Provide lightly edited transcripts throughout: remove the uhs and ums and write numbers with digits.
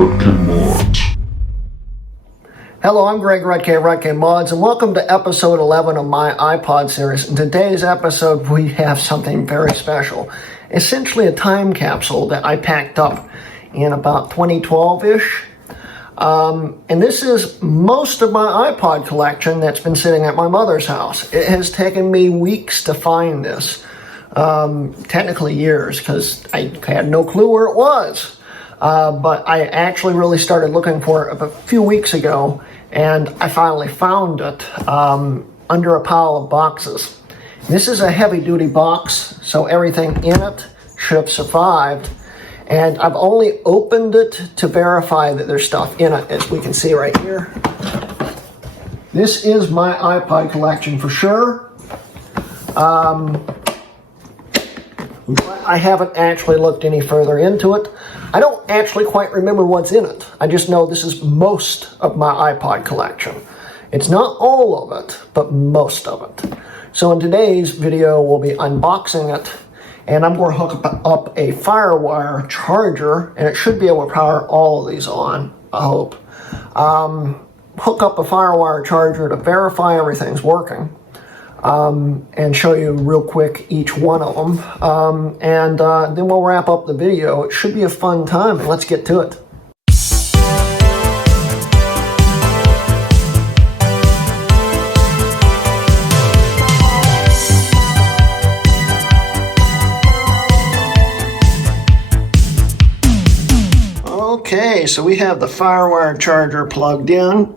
Frankenpod. Hello, I'm Greg Rudke Mods, and welcome to episode 11 of my iPod series. In today's episode, we have something very special. Essentially a time capsule that I packed up in about 2012-ish. And this is most of my iPod collection that's been sitting at my mother's house. It has taken me weeks to find this. Technically years, because I had no clue where it was. But I actually really started looking for it a few weeks ago, and I finally found it under a pile of boxes. This is a heavy-duty box, so everything in it should have survived. And I've only opened it to verify that there's stuff in it, as we can see right here. This is my iPod collection for sure. But I haven't actually looked any further into it. I don't actually quite remember what's in it. I just know this is most of my iPod collection. It's not all of it, but most of it. So in today's video, we'll be unboxing it, and I'm going to hook up a firewire charger, and it should be able to power all of these on, I hope. Hook up a firewire charger to verify everything's working. And show you real quick each one of them, and then we'll wrap up the video. It should be a fun time, and let's get to it. Okay, so we have the firewire charger plugged in,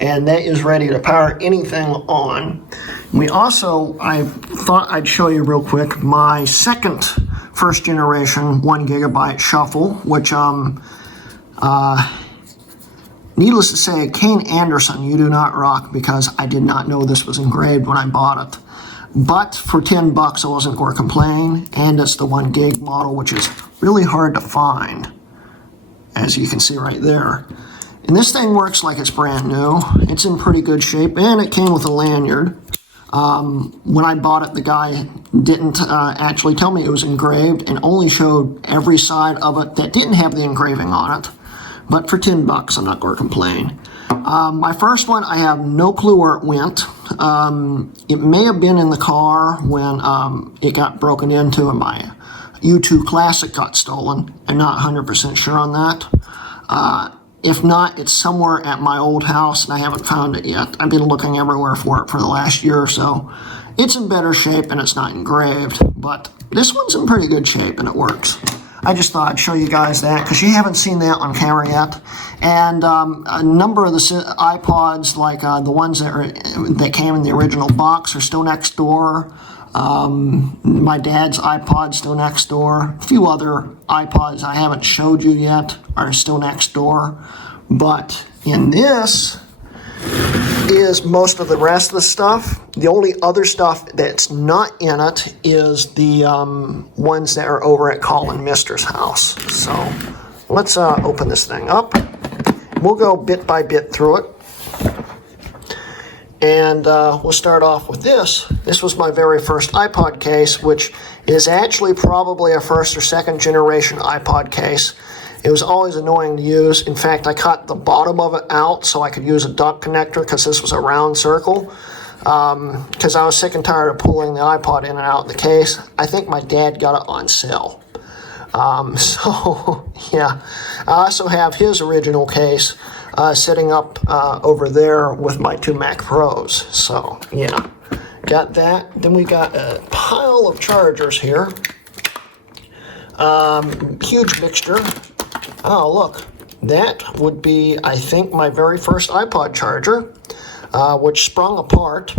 and that is ready to power anything on. We also, I thought I'd show you real quick my second first generation 1 gigabyte shuffle, which, needless to say, Kane Anderson, you do not rock, because I did not know this was engraved when I bought it. But for $10, I wasn't going to complain, and it's the 1 gig model, which is really hard to find, as you can see right there. And this thing works like it's brand new. It's in pretty good shape, and it came with a lanyard. When I bought it, the guy didn't actually tell me it was engraved, and only showed every side of it that didn't have the engraving on it. But for $10, I'm not going to complain. My first one, I have no clue where it went. It may have been in the car when it got broken into and my U2 Classic got stolen. I'm not 100% sure on that. If not, it's somewhere at my old house, and I haven't found it yet. I've been looking everywhere for it for the last year or so. It's in better shape, and it's not engraved, but this one's in pretty good shape, and it works. I just thought I'd show you guys that, because you haven't seen that on camera yet. And a number of the iPods, like the ones that came in the original box, are still next door. My dad's iPod's still next door. A few other iPods I haven't showed you yet are still next door. But in this is most of the rest of the stuff. The only other stuff that's not in it is the ones that are over at Colin Mister's house. So let's open this thing up. We'll go bit by bit through it. And we'll start off with this. This was my very first iPod case, which is actually probably a first or second generation iPod case. It was always annoying to use. In fact, I cut the bottom of it out so I could use a duck connector, because this was a round circle. Because I was sick and tired of pulling the iPod in and out of the case. I think my dad got it on sale. So, yeah. I also have his original case sitting up over there with my 2 Mac Pros. So, yeah, got that. Then we got a pile of chargers here. Huge mixture. Oh, look, that would be, I think, my very first iPod charger, which sprung apart.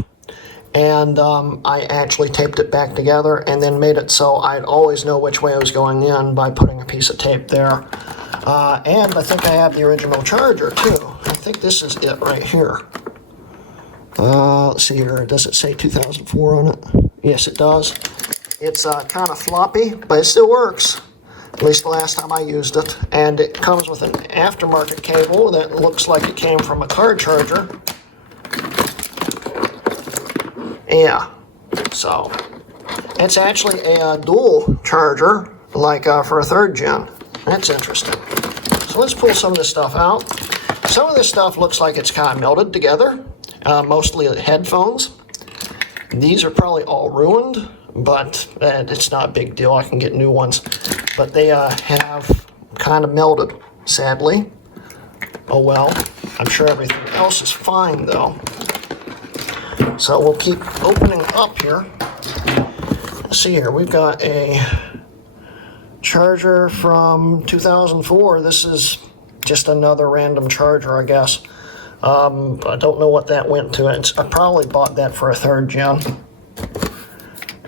And I actually taped it back together and then made it so I'd always know which way I was going in by putting a piece of tape there. And I think I have the original charger, too. I think this is it right here. Let's see here. Does it say 2004 on it? Yes, it does. It's kind of floppy, but it still works. At least the last time I used it. And it comes with an aftermarket cable that looks like it came from a car charger. Yeah, so it's actually a dual charger, like for a 3rd gen. That's interesting. So let's pull some of this stuff out. Some of this stuff looks like it's kind of melted together, mostly headphones. These are probably all ruined, but it's not a big deal. I can get new ones. But they have kind of melted, sadly. Oh well, I'm sure everything else is fine though. So we'll keep opening up here. Let's see here, we've got a charger from 2004. This is just another random charger, I guess. I don't know what that went to. I probably bought that for a 3rd gen.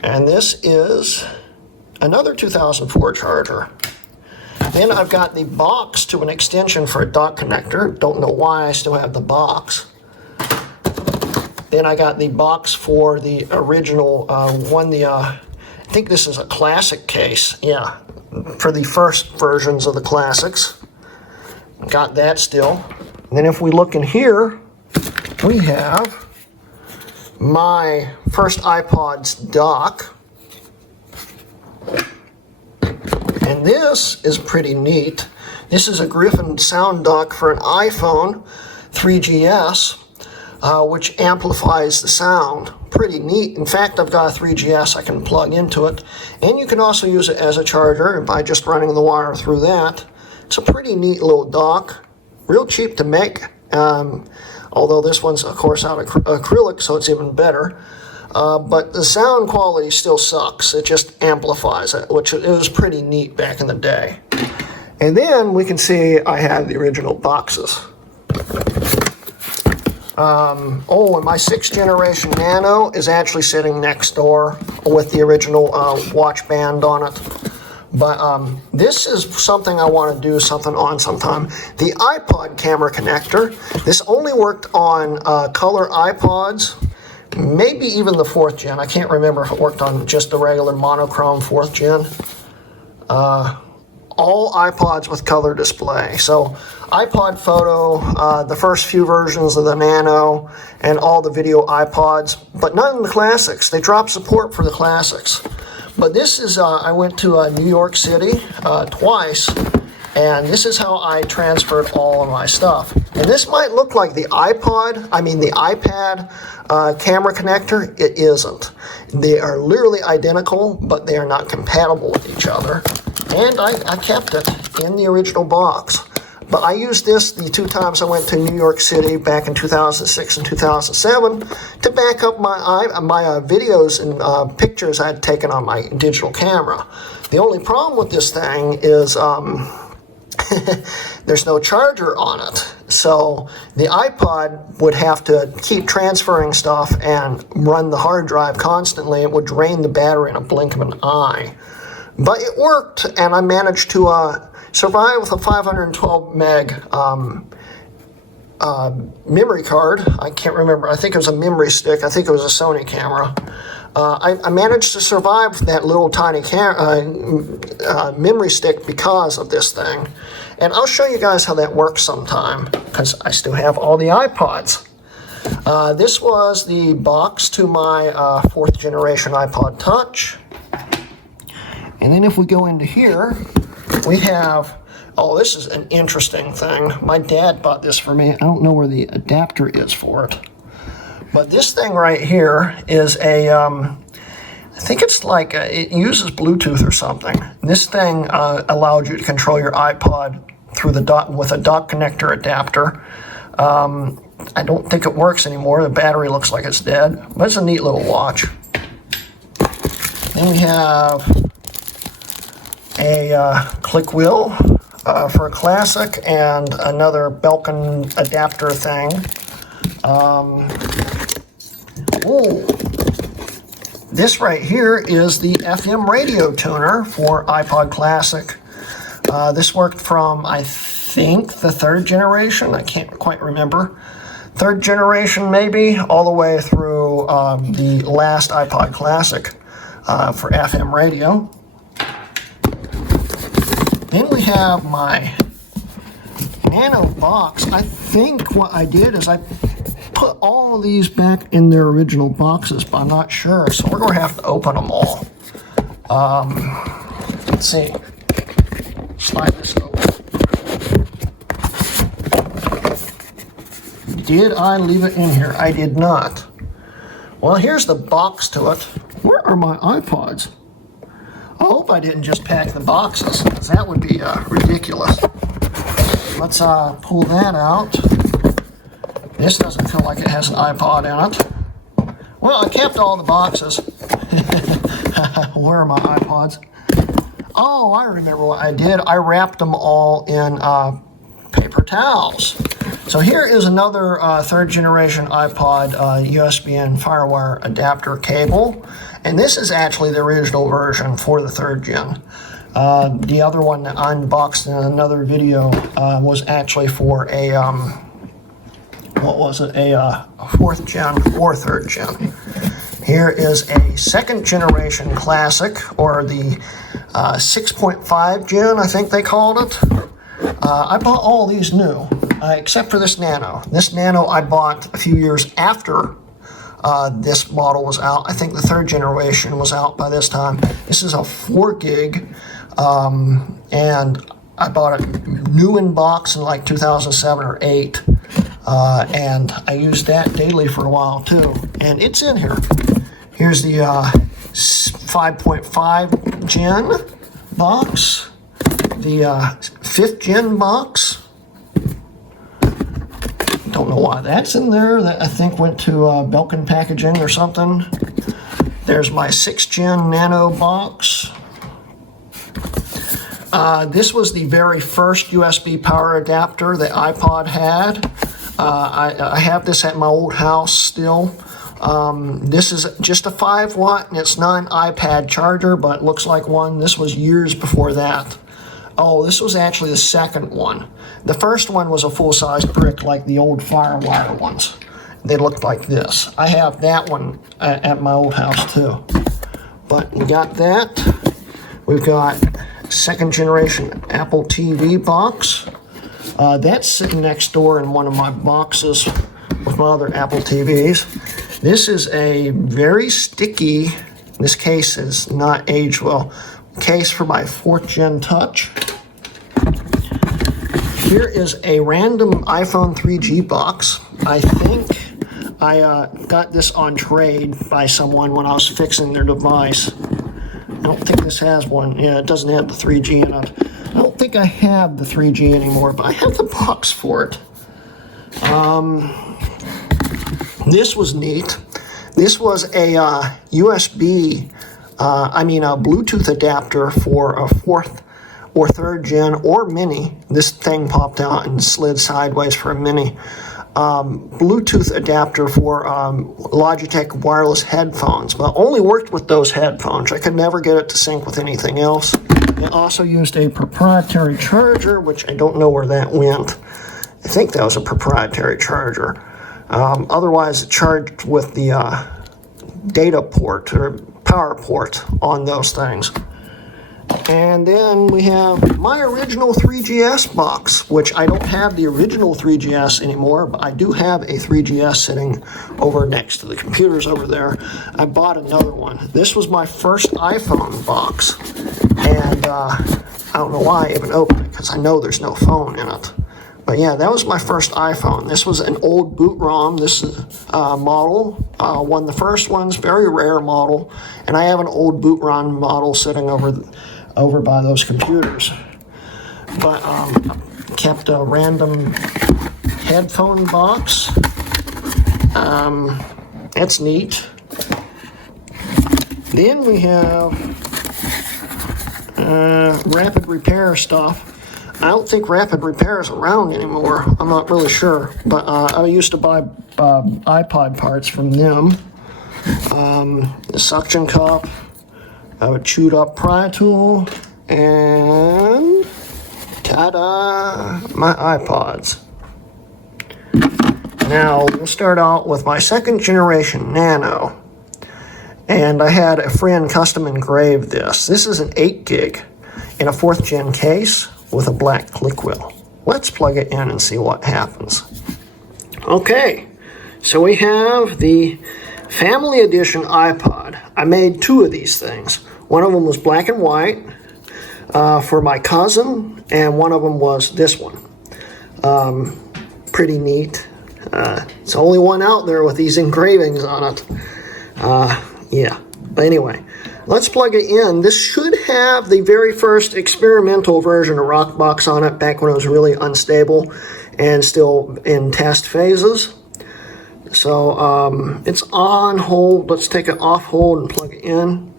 And this is another 2004 charger. Then I've got the box to an extension for a dock connector. Don't know why I still have the box. Then I got the box for the original one, I think this is a classic case. Yeah, for the first versions of the classics. Got that still. And then if we look in here, we have my first iPod's dock. And this is pretty neat. This is a Griffin sound dock for an iPhone 3GS, which amplifies the sound. Pretty neat. In fact, I've got a 3GS I can plug into it. And you can also use it as a charger by just running the wire through that. It's a pretty neat little dock. Real cheap to make, although this one's, of course, out of acrylic, so it's even better. But the sound quality still sucks. It just amplifies it, which it was pretty neat back in the day. And then we can see I have the original boxes. And my 6th generation Nano is actually sitting next door with the original watch band on it. But this is something I want to do something on sometime. The iPod camera connector. This only worked on color iPods, maybe even the 4th gen. I can't remember if it worked on just the regular monochrome 4th gen. All iPods with color display. So iPod Photo, the first few versions of the Nano, and all the video iPods, but none of the classics. They dropped support for the classics. But this is, I went to New York City twice, and this is how I transferred all of my stuff. And this might look like the iPad camera connector. It isn't. They are literally identical, but they are not compatible with each other. And I kept it in the original box. But I used this the 2 times I went to New York City back in 2006 and 2007 to back up my videos and pictures I had taken on my digital camera. The only problem with this thing is there's no charger on it. So the iPod would have to keep transferring stuff and run the hard drive constantly. It would drain the battery in a blink of an eye. But it worked, and I managed to survive with a 512 meg memory card. I can't remember. I think it was a memory stick. I think it was a Sony camera. I managed to survive that little tiny memory stick because of this thing. And I'll show you guys how that works sometime, because I still have all the iPods. This was the box to my 4th generation iPod Touch. And then if we go into here, we have, oh, this is an interesting thing. My dad bought this for me. I don't know where the adapter is for it. But this thing right here is a, I think it's like, it uses Bluetooth or something. This thing allowed you to control your iPod through the dock with a dock connector adapter. I don't think it works anymore. The battery looks like it's dead, but it's a neat little watch. Then we have a click wheel for a classic and another Belkin adapter thing. This right here is the FM radio tuner for iPod Classic. This worked from, I think, the 3rd generation. I can't quite remember. 3rd generation maybe, all the way through the last iPod Classic for FM radio. Then we have my Nano box. I think what I did is I put all of these back in their original boxes, but I'm not sure, so we're going to have to open them all. Let's see. Slide this open. Did I leave it in here? I did not. Well, here's the box to it. Where are my iPods? I hope I didn't just pack the boxes, because that would be ridiculous. Let's pull that out. This doesn't feel like it has an iPod in it. Well, I kept all the boxes. Where are my iPods? Oh, I remember what I did. I wrapped them all in paper towels. So here is another third generation iPod USB and firewire adapter cable. And this is actually the original version for the third gen. The other one that I unboxed in another video was actually for a, what was it, a fourth gen or third gen. Here is a second generation classic, or the 6.5 gen, I think they called it. I bought all these new, except for this Nano. This Nano I bought a few years after this model was out. I think the third generation was out by this time. This is a 4 gig, and I bought it new in box in like 2007 or 8, and I used that daily for a while too. And it's in here. Here's the 5.5 gen box, the 5th gen box. Don't know why that's in there. That I think went to Belkin Packaging or something. There's my 6th gen Nano box. This was the very first USB power adapter that iPod had. I have this at my old house still. This is just a 5 watt, and it's not an iPad charger, but it looks like one. This was years before that. Oh, this was actually the second one. The first one was a full-size brick like the old FireWire ones. They looked like this. I have that one at my old house too. But we got that. We've got second generation Apple TV box. That's sitting next door in one of my boxes with my other Apple TVs. This is a very sticky, this case is not aged well, case for my 4th gen Touch. Here is a random iPhone 3G box. I think I got this on trade by someone when I was fixing their device. I don't think this has one. Yeah, it doesn't have the 3G in it. I don't think I have the 3G anymore, but I have the box for it. This was neat. This was a USB, a Bluetooth adapter for a 4th or 3rd gen or mini. This thing popped out and slid sideways for a mini. Bluetooth adapter for Logitech wireless headphones, but only worked with those headphones. I could never get it to sync with anything else. It also used a proprietary charger, which I don't know where that went. I think that was a proprietary charger. Otherwise, it charged with the data port or power port on those things. And then we have my original 3GS box, which I don't have the original 3GS anymore, but I do have a 3GS sitting over next to the computers over there. I bought another one. This was my first iPhone box, and I don't know why I even opened it, because I know there's no phone in it. But yeah, that was my first iPhone. This was an old boot ROM. This model, one of the first ones, very rare model, and I have an old boot ROM model sitting over by those computers. But kept a random headphone box. That's neat. Then we have rapid repair stuff. I don't think Rapid Repair is around anymore. I'm not really sure. But I used to buy iPod parts from them. The suction cup, a chewed up pry tool, and ta-da, my iPods. Now, we'll start out with my 2nd generation Nano. And I had a friend custom engrave this. This is an 8 gig in a 4th gen case with a black click wheel. Let's plug it in and see what happens. Okay, so we have the Family Edition iPod. I made 2 of these things. One of them was black and white for my cousin, and one of them was this one. Pretty neat. It's the only one out there with these engravings on it. Yeah, but anyway, let's plug it in. This should have the very first experimental version of Rockbox on it, back when it was really unstable and still in test phases. So it's on hold. Let's take it off hold and plug it in.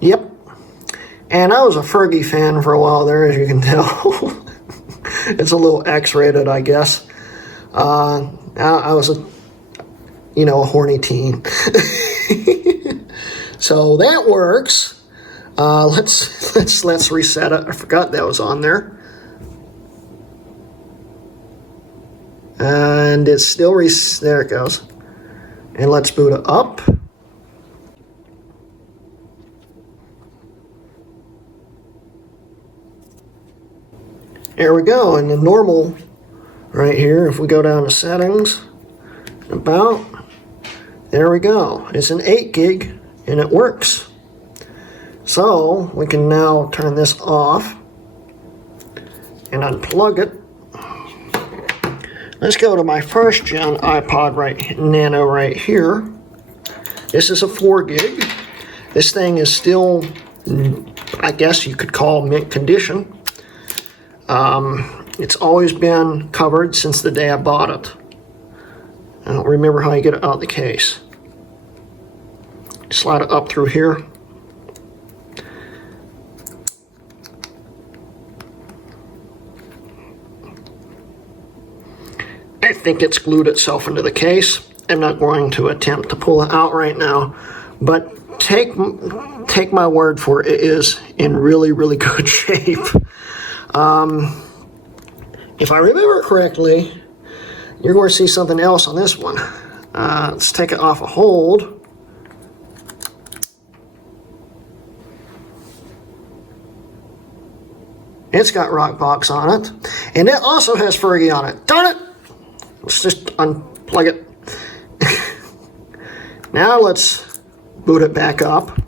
Yep. And I was a Fergie fan for a while there, as you can tell. It's a little X-rated, I guess. I was a horny teen. So that works. Let's reset it. I forgot that was on there. And it's still there it goes. And let's boot it up. There we go. And the normal right here, if we go down to settings, about, there we go. It's an 8 gig and it works. So we can now turn this off and unplug it. Let's go to my first gen iPod Nano right here. This is a 4 gig. This thing is still, I guess you could call mint condition. It's always been covered since the day I bought it. I don't remember how you get it out of the case. Slide it up through here. I think it's glued itself into the case. I'm not going to attempt to pull it out right now, but take my word for it, it is in really, really good shape. If I remember correctly, you're going to see something else on this one. Let's take it off a hold. It's got Rockbox on it, and it also has Fergie on it. Darn it! Let's just unplug it. Now let's boot it back up.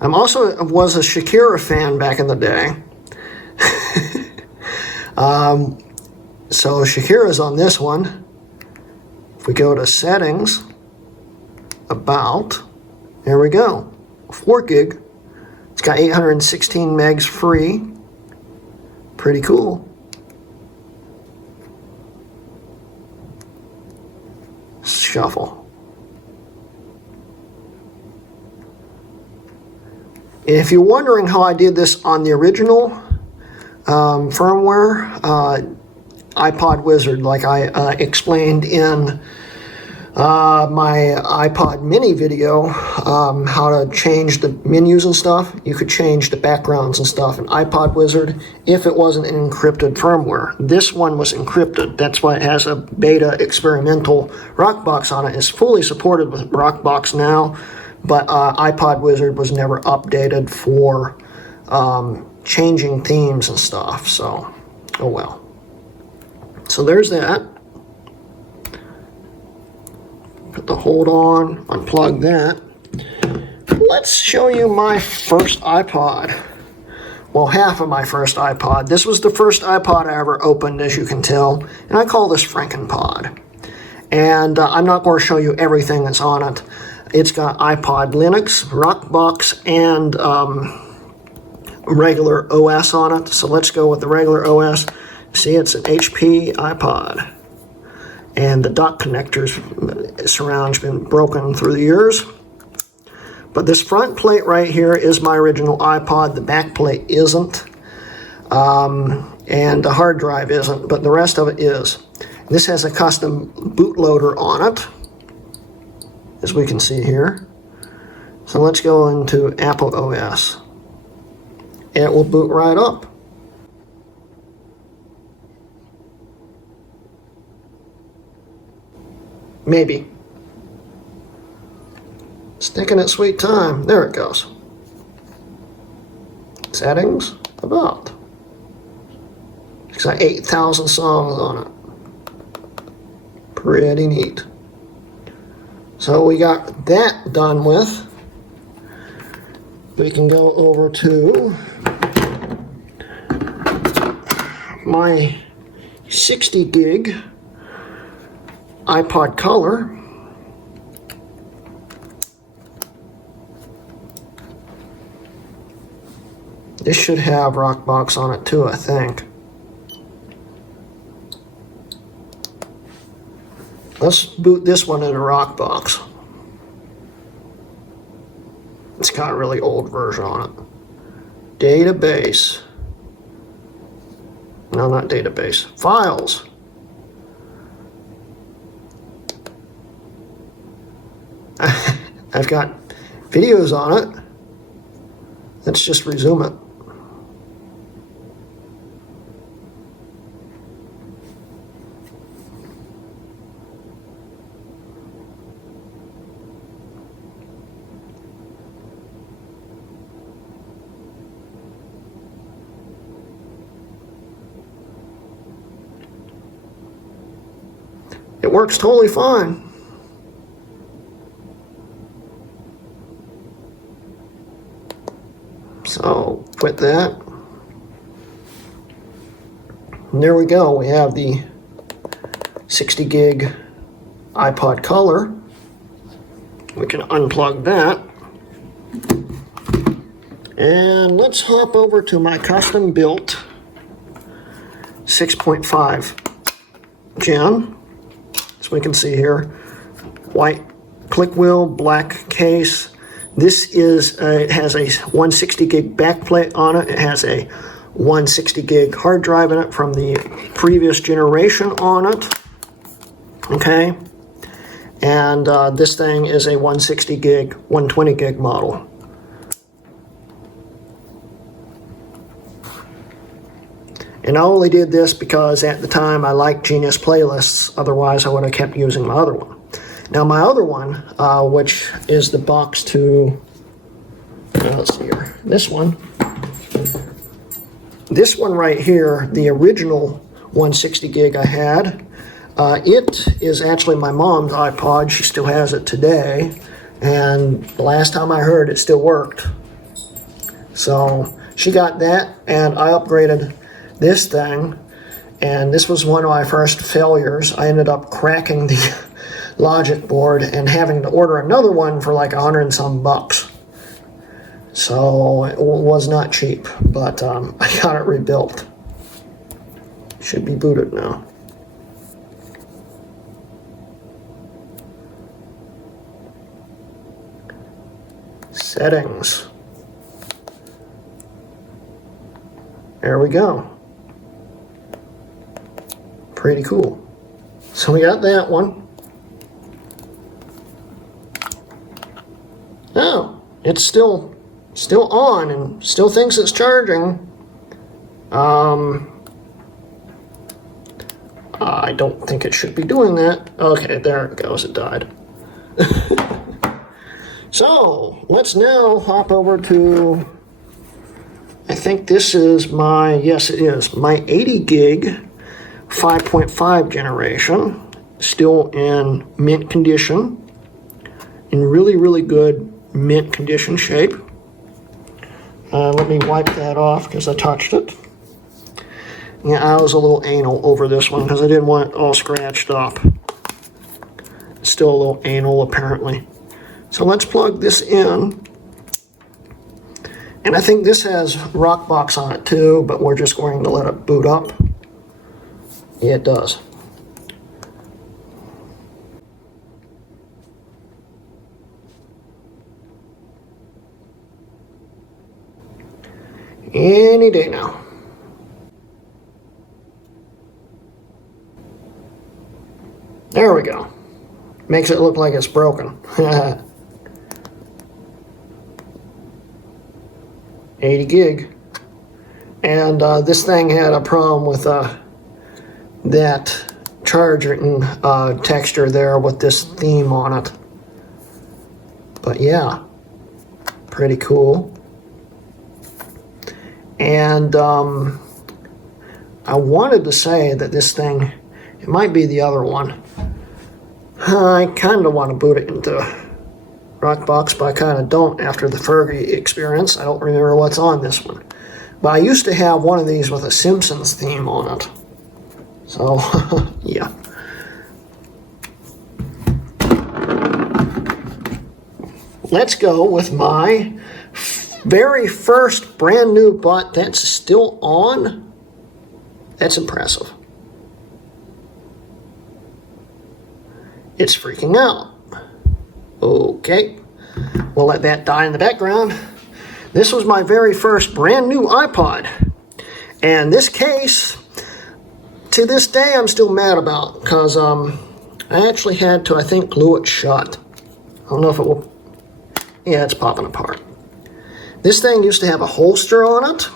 I was a Shakira fan back in the day. So Shakira's on this one. If we go to settings, about, there we go, 4 gig. It's got 816 megs free. Pretty cool. Shuffle. If you're wondering how I did this on the original firmware, iPod Wizard, like I explained in my iPod mini video, how to change the menus and stuff. You could change the backgrounds and stuff in iPod Wizard if it wasn't an encrypted firmware. This one was encrypted. That's why it has a beta experimental Rockbox on it. It's fully supported with Rockbox now, but iPod Wizard was never updated for changing themes and stuff. So, oh well. So there's that. Put the hold on, unplug that. Let's show you my first iPod. Well, half of my first iPod. This was the first iPod I ever opened, as you can tell, and I call this Frankenpod. And I'm not going to show you everything that's on it. It's got iPod Linux, Rockbox, and regular OS on it. So let's go with the regular OS. See, it's an HP iPod. And the dock connectors surround's been broken through the years. But this front plate right here is my original iPod. The back plate isn't. And the hard drive isn't, but the rest of it is. This has a custom bootloader on it, as we can see here. So let's go into Apple OS. It will boot right up. Maybe. It's taking its sweet time. There it goes. Settings, about. It's got 8,000 songs on it. Pretty neat. So we got that done with. we can go over to my 60 gig iPod Color. This should have Rockbox on it too, I think. Let's boot this one into Rockbox. It's got a really old version on it. Database. No, not database. Files. I've got videos on it. Let's just resume it. It works totally fine. So quit that. And there we go. We have the 60 gig iPod Color. We can unplug that. And let's hop over to my custom built 6.5 gen. As we can see here, white click wheel, black case. This is, it has a 160 gig backplate on it. It has a 160 gig hard drive in it from the previous generation on it. Okay. And this thing is a 160 gig, 120 gig model. And I only did this because at the time I liked Genius playlists, otherwise I would have kept using my other one. Now my other one, which is the box to, let's see here, this one right here, the original 160 gig I had, it is actually my mom's iPod. She still has it today, and the last time I heard it still worked. So she got that, and I upgraded this thing, and this was one of my first failures. I ended up cracking the logic board and having to order another one for like $100 and some bucks. So it was not cheap, but I got it rebuilt. Should be booted now. Settings. There we go. Pretty cool. So we got that one. Oh, it's still on and still thinks it's charging. I don't think it should be doing that. Okay, there it goes, it died. So let's now hop over to, I think this is my, yes it is, my 80 gig 5.5 generation, still in mint condition, in really, really good mint condition shape. Let me wipe that off because I touched it. Yeah, I was a little anal over this one because I didn't want it all scratched up. Still a little anal apparently. So let's plug this in. And I think this has Rockbox on it too, but we're just going to let it boot up. Yeah, it does. Any day now. There we go. Makes it look like it's broken. 80 gig. And this thing had a problem with that charging texture there with this theme on it. But yeah, pretty cool. And I wanted to say that this thing, it might be the other one. I kind of want to boot it into rock box, but I kind of don't after the Fergie experience. I don't remember what's on this one. But I used to have one of these with a Simpsons theme on it. So, yeah. Let's go with my very first brand new butt that's still on. That's impressive. It's freaking out. Okay, we'll let that die in the background. This was my very first brand new iPod. And this case, to this day, I'm still mad about, because I actually had to, I think, glue it shut. I don't know if it will. Yeah, it's popping apart. This thing used to have a holster on it,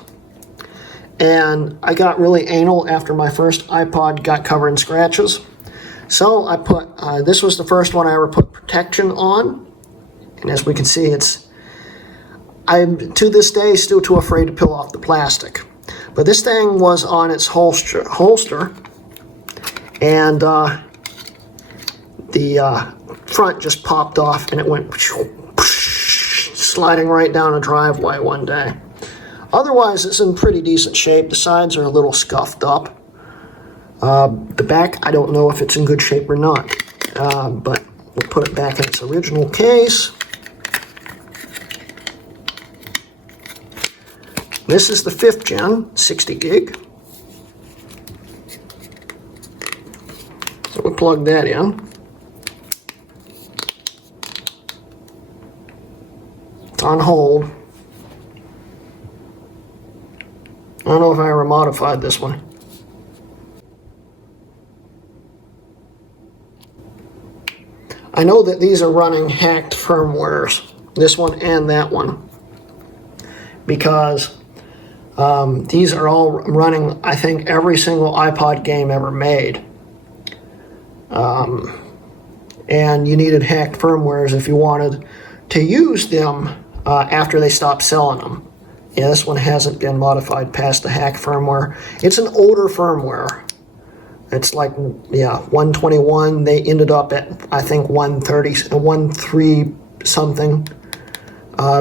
and I got really anal after my first iPod got covered in scratches. So I put, this was the first one I ever put protection on, and as we can see, I'm to this day still too afraid to peel off the plastic. But this thing was on its holster, and the front just popped off, and it went sliding right down a driveway one day. Otherwise, it's in pretty decent shape. The sides are a little scuffed up. The back, I don't know if it's in good shape or not, but we'll put it back in its original case. This is the 5th gen, 60 gig. So we'll plug that in. It's on hold. I don't know if I ever modified this one. I know that these are running hacked firmwares, this one and that one, because these are all running, I think, every single iPod game ever made. And you needed hacked firmwares if you wanted to use them after they stopped selling them. Yeah, this one hasn't been modified past the hack firmware. It's an older firmware. It's like, yeah, 121. They ended up at, I think, 13 something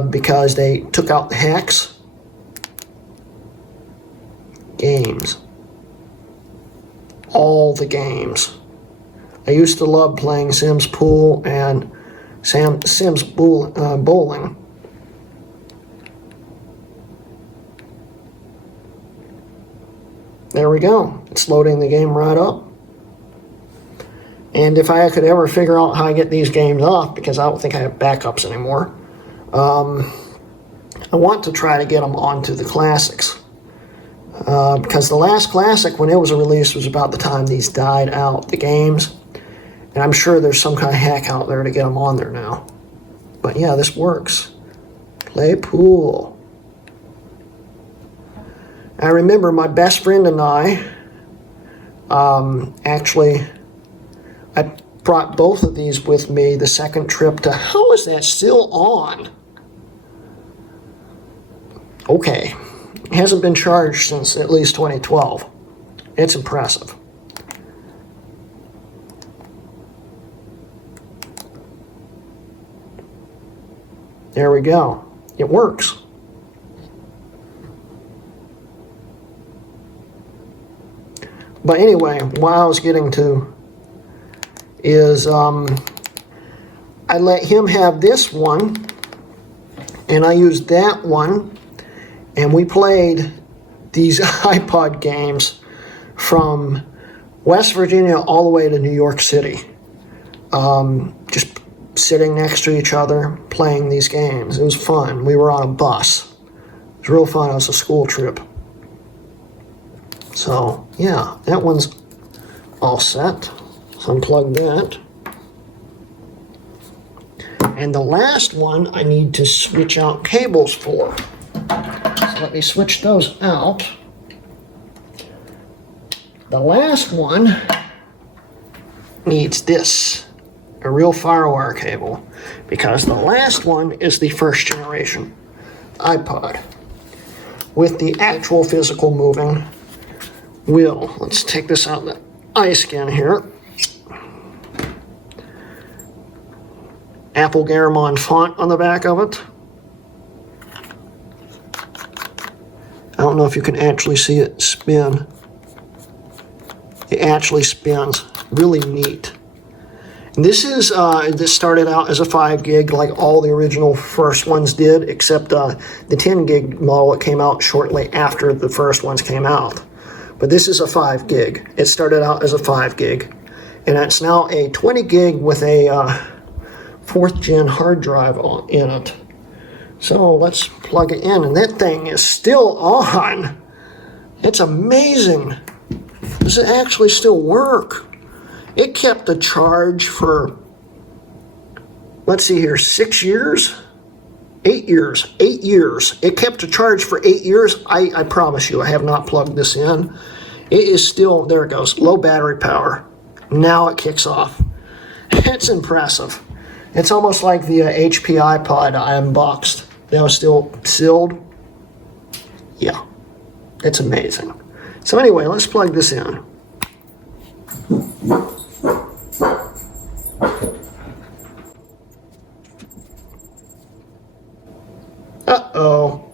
because they took out the hacks. Games. All the games. I used to love playing Sims Pool and Sims Bowling. There we go. It's loading the game right up. And if I could ever figure out how I get these games off, because I don't think I have backups anymore, I want to try to get them onto the classics. Because the last classic, when it was released, was about the time these died out, the games. And I'm sure there's some kind of hack out there to get them on there now. But yeah, this works. Play pool. I remember my best friend and I, actually, I brought both of these with me the second trip to, how is that still on? Okay, it hasn't been charged since at least 2012. It's impressive. There we go. It works. But anyway, what I was getting to is I let him have this one, and I used that one, and we played these iPod games from West Virginia all the way to New York City. Just sitting next to each other, playing these games. It was fun. We were on a bus. It was real fun. It was a school trip. So, yeah, that one's all set. So unplug that. And the last one I need to switch out cables for. So let me switch those out. The last one needs this, a real firewire cable, because the last one is the first generation iPod with the actual physical moving wheel. Let's take this out of the eye skin here. Apple Garamond font on the back of it. I don't know if you can actually see it spin. It actually spins. Really neat. And this started out as a 5 gig like all the original first ones did, except the 10 gig model that came out shortly after the first ones came out. But this is a 5 gig. It started out as a 5 gig. And it's now a 20 gig with a 4th gen hard drive in it. So let's plug it in, and that thing is still on. It's amazing. Does it actually still work? It kept the charge for, let's see here, 6 years? 8 years. 8 years. It kept the charge for 8 years. I promise you, I have not plugged this in. It is still, there it goes, low battery power. Now it kicks off. It's impressive. It's almost like the HP iPod I unboxed. That was still sealed. Yeah, it's amazing. So anyway, let's plug this in. Uh-oh.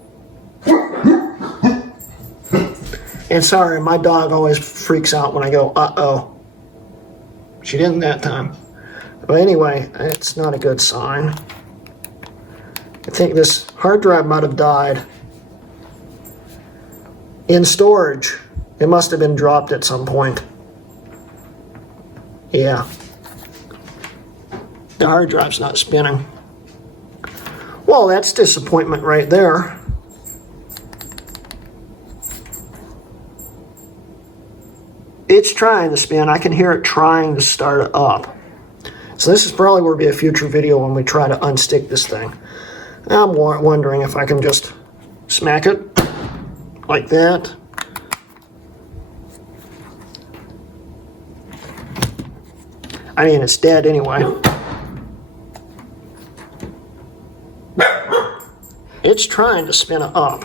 And sorry, my dog always freaks out when I go, uh-oh. She didn't that time. But anyway, it's not a good sign. I think this hard drive might have died. In storage. It must have been dropped at some point. Yeah. The hard drive's not spinning. Well, that's disappointment right there. It's trying to spin. I can hear it trying to start up. So this is probably will be a future video when we try to unstick this thing. I'm wondering if I can just smack it like that. I mean, it's dead anyway. It's trying to spin it up.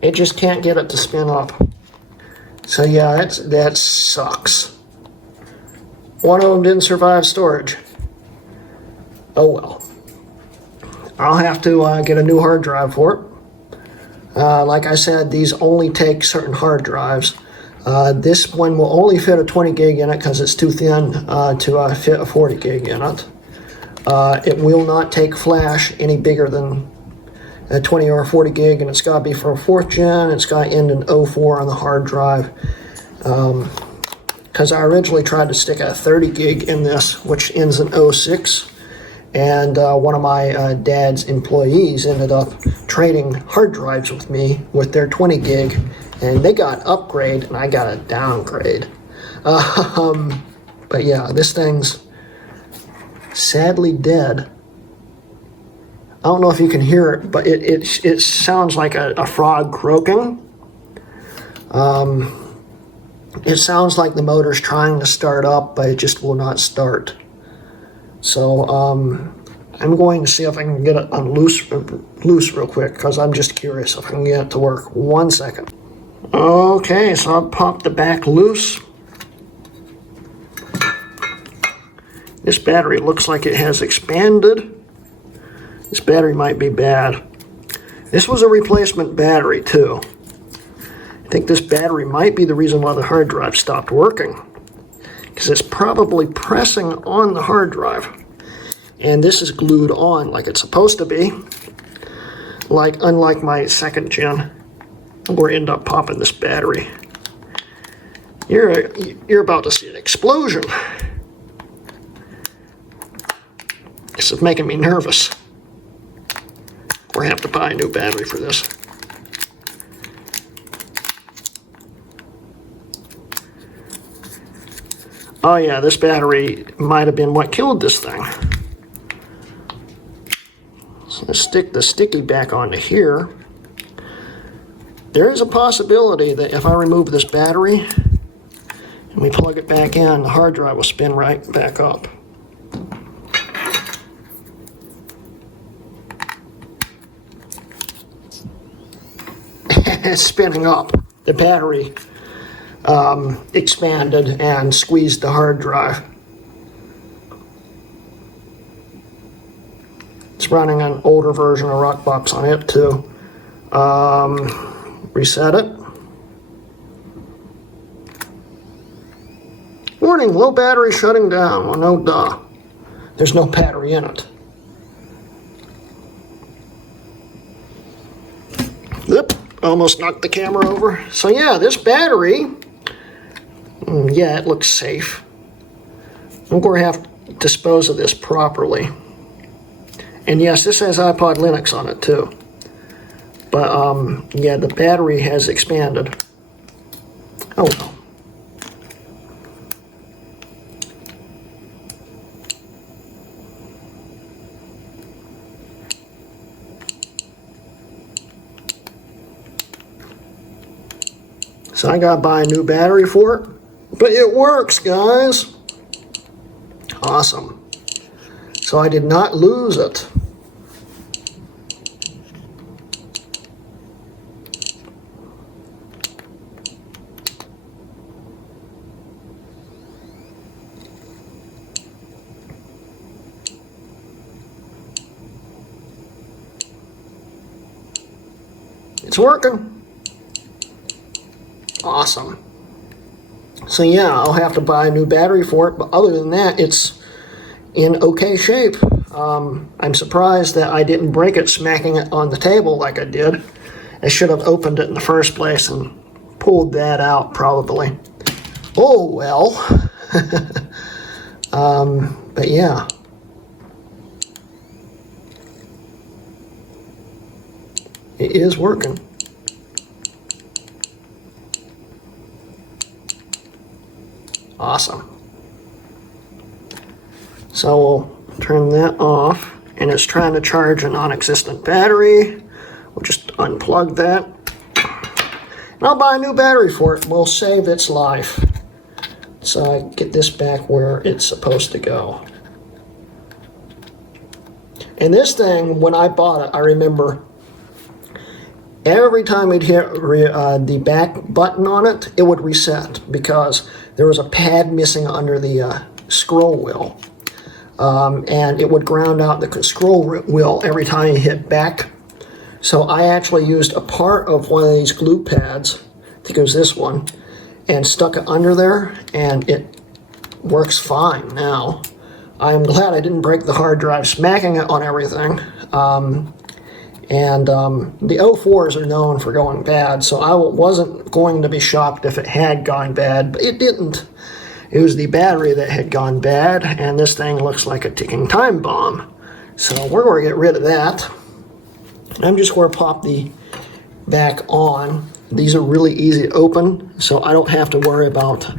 It just can't get it to spin up. So yeah, that sucks. One of them didn't survive storage. Oh well. I'll have to get a new hard drive for it. Like I said, these only take certain hard drives. This one will only fit a 20 gig in it because it's too thin to fit a 40 gig in it. It will not take flash any bigger than a 20 or 40 gig, and it's got to be for a 4th gen. It's got to end in 04 on the hard drive. Because I originally tried to stick a 30 gig in this, which ends in 06. And one of my dad's employees ended up trading hard drives with me with their 20 gig, and they got an upgrade, and I got a downgrade. But yeah, this thing's sadly dead. I don't know if you can hear it, but it sounds like a frog croaking. It sounds like the motor's trying to start up, but it just will not start. So I'm going to see if I can get it loose real quick, because I'm just curious if I can get it to work. 1 second. Okay, so I'll pop the back loose. This battery looks like it has expanded. This battery might be bad. This was a replacement battery too. I think this battery might be the reason why the hard drive stopped working, because it's probably pressing on the hard drive. And this is glued on like it's supposed to be. Unlike my 2nd gen, where I end up popping this battery. You're about to see an explosion. This is making me nervous. We're gonna have to buy a new battery for this. Oh yeah, this battery might have been what killed this thing. So let's stick the sticky back onto here. There is a possibility that if I remove this battery, and we plug it back in, the hard drive will spin right back up. It's spinning up. The battery expanded and squeezed the hard drive. It's running an older version of Rockbox on it too. Reset it. Warning, low battery shutting down. Well, no duh. There's no battery in it. Oop, almost knocked the camera over. So yeah, this battery, yeah, it looks safe. I'm going to have to dispose of this properly. And yes, this has iPod Linux on it too. But yeah, the battery has expanded. Oh well. So I gotta buy a new battery for it, but it works, guys. Awesome. So I did not lose it. It's working. Awesome. So yeah, I'll have to buy a new battery for it, but other than that, it's in okay shape. I'm surprised that I didn't break it smacking it on the table like I did. I should have opened it in the first place and pulled that out probably. Oh well. But yeah. It is working. Awesome. So we'll turn that off, and it's trying to charge a non-existent battery. We'll just unplug that. And I'll buy a new battery for it. We'll save its life. So I get this back where it's supposed to go. And this thing, when I bought it, I remember every time we'd hit the back button on it, it would reset because there was a pad missing under the scroll wheel. And it would ground out the scroll wheel every time you hit back. So I actually used a part of one of these glue pads, I think it was this one, and stuck it under there, and it works fine now. I'm glad I didn't break the hard drive smacking it on everything. The 04s are known for going bad, so I wasn't going to be shocked if it had gone bad, but it didn't. It was the battery that had gone bad, and this thing looks like a ticking time bomb. So we're going to get rid of that. I'm just going to pop the back on. These are really easy to open, so I don't have to worry about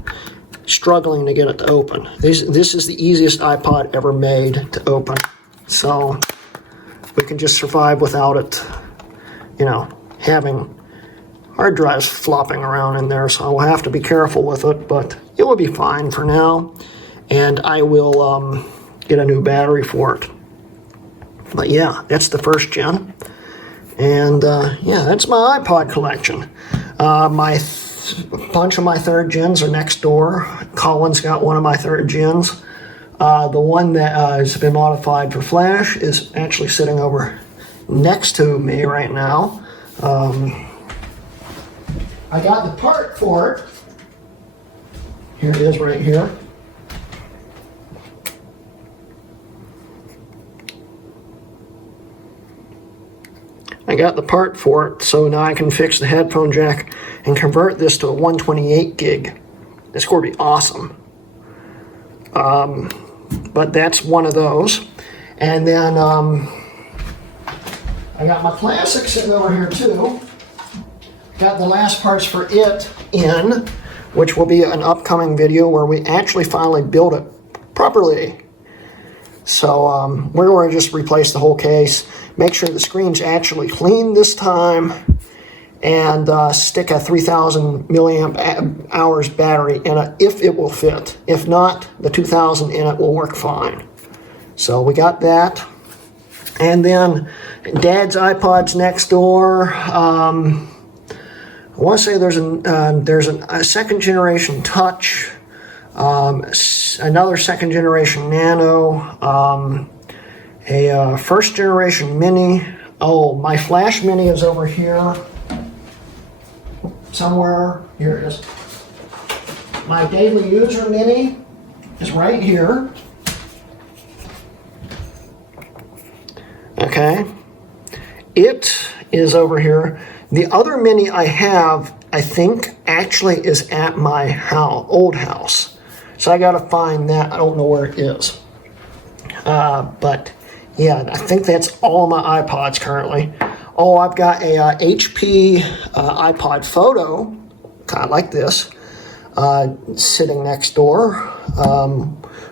struggling to get it to open. This is the easiest iPod ever made to open. So we can just survive without it, you know, having hard drives flopping around in there. So I'll have to be careful with it, but it will be fine for now. And I will get a new battery for it. But yeah, that's the first gen. And yeah, that's my iPod collection. Bunch of my third gens are next door. Colin's got one of my third gens. The one that has been modified for Flash is actually sitting over next to me right now. I got the part for it. Here it is right here. I got the part for it, so now I can fix the headphone jack and convert this to a 128 gig. It's going to be awesome. But that's one of those. And then I got my classic sitting over here too. Got the last parts for it in, which will be an upcoming video where we actually finally build it properly. So we're going to just replace the whole case, make sure the screen's actually clean this time, and stick a 3,000 milliamp hours battery in it if it will fit. If not, the 2,000 in it will work fine. So we got that. And then Dad's iPods next door. I want to say there's a second generation Touch, another second generation Nano, a first generation Mini. Oh, my Flash Mini is over here somewhere. Here it is. My daily user Mini is right here. Okay, it is over here. The other Mini I have, I think, actually is at my old house. So I gotta find that. I don't know where it is. But yeah, I think that's all my iPods currently. Oh, I've got a HP iPod Photo, kind of like this, sitting next door,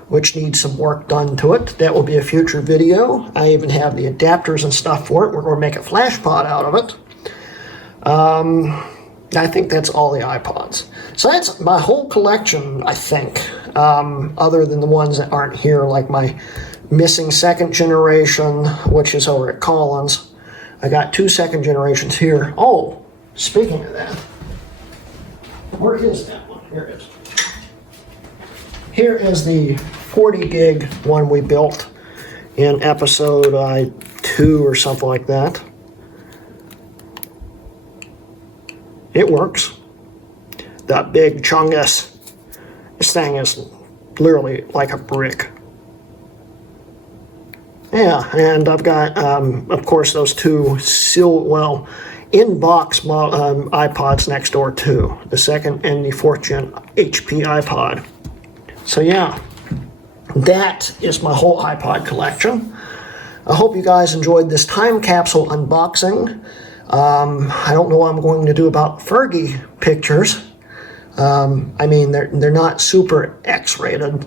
which needs some work done to it. That will be a future video. I even have the adapters and stuff for it. We're going to make a flash pod out of it. I think that's all the iPods. So that's my whole collection, I think, other than the ones that aren't here, like my missing second generation, which is over at Collins. I got 2 second generations here. Oh, speaking of that, where is that one? Here it is. Here is the 40 gig one we built in episode 2 or something like that. It works. That big chungus. This thing is literally like a brick. Yeah, and I've got, of course, those 2 in-box iPods next door too. The second and the 4th gen HP iPod. So yeah, that is my whole iPod collection. I hope you guys enjoyed this time capsule unboxing. I don't know what I'm going to do about Fergie pictures. I mean, they're not super X-rated,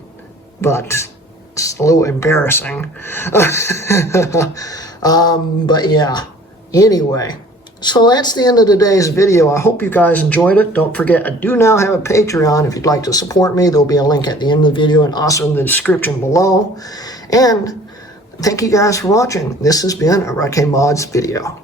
but it's a little embarrassing. But yeah, anyway. So that's the end of today's video. I hope you guys enjoyed it. Don't forget, I do now have a Patreon. If you'd like to support me, there'll be a link at the end of the video and also in the description below. And thank you guys for watching. This has been a Frankenpod's video.